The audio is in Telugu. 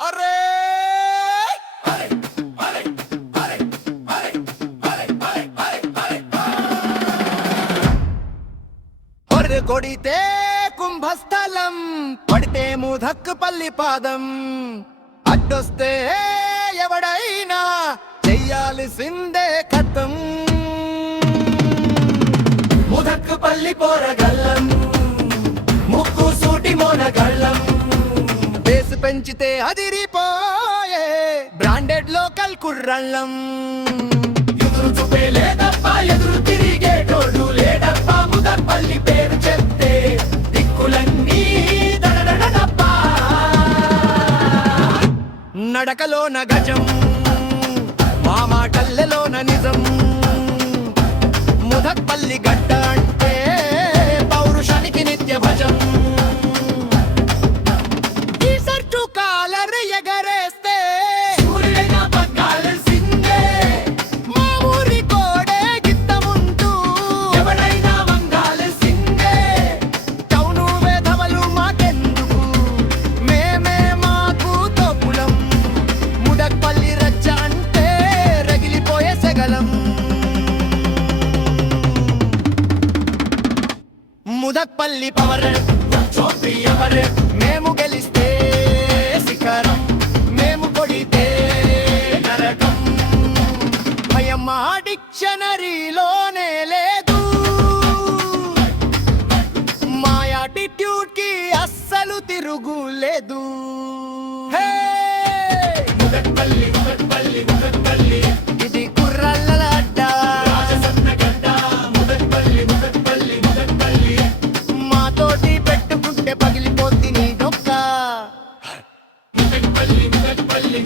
అరే కొడితే కుంభస్థలం పడితే ముదక్కపల్లి పాదం అడ్డొస్తే ఎవడైనా చెయ్యాల్సిందే కథం ముదక్కపల్లి పోరగల్లం ముక్కు సూటి మోనగల్లం బేసు పెంచితే అదిరిపోయే బ్రాండెడ్ లోకల్ కుర్రళ్ళం ఎదురు చూపే లేదప్ప ఎదురు తిరిగేటోడు లేడప్ప ముదక్కపల్లి పేరు చెప్తే దిక్కులన్నీ దడదడదప్ప నడకలోన గజం మా మాటల్లలోన నిజం ముదక్కపల్లి గడ్డ అంటే పౌరుషానికి నిత్య భజం ఈ సర్టు కాలర్ ఎగరేస్తే సూర్యుడైనా పగ్గాల్సిందే మా ఊరి కోడే గిత్తముంటూ ఎవడైనా వంగాల్సిందే టౌను వేధవలు మాకెందుకు మేమే మాకు తోపులం ముదక్కపల్లి రచ్చ అంటే రగిలిపోయే సెగలం ముదక్కపల్లి పవర్ చోపి ఎవరు మేము గెలిస్తే శిఖరం మేము కొడితే నరకం భయం మా డిక్షనరీలోనే లేదు మా యాటిట్యూడ్ కి అస్సలు తిరుగులేదు ముదక్కపల్లి ముదక్కపల్లి ముదక్కపల్లి ఇది కుర్రళ్ళ అడ్డ ముదక్కపల్లి ముదక్కపల్లి ముదక్కపల్లి మాతోటి పెట్టుకుంటే పగిలిపోద్ది నీ డొక్క ముదక్కపల్లి ముదక్కపల్లి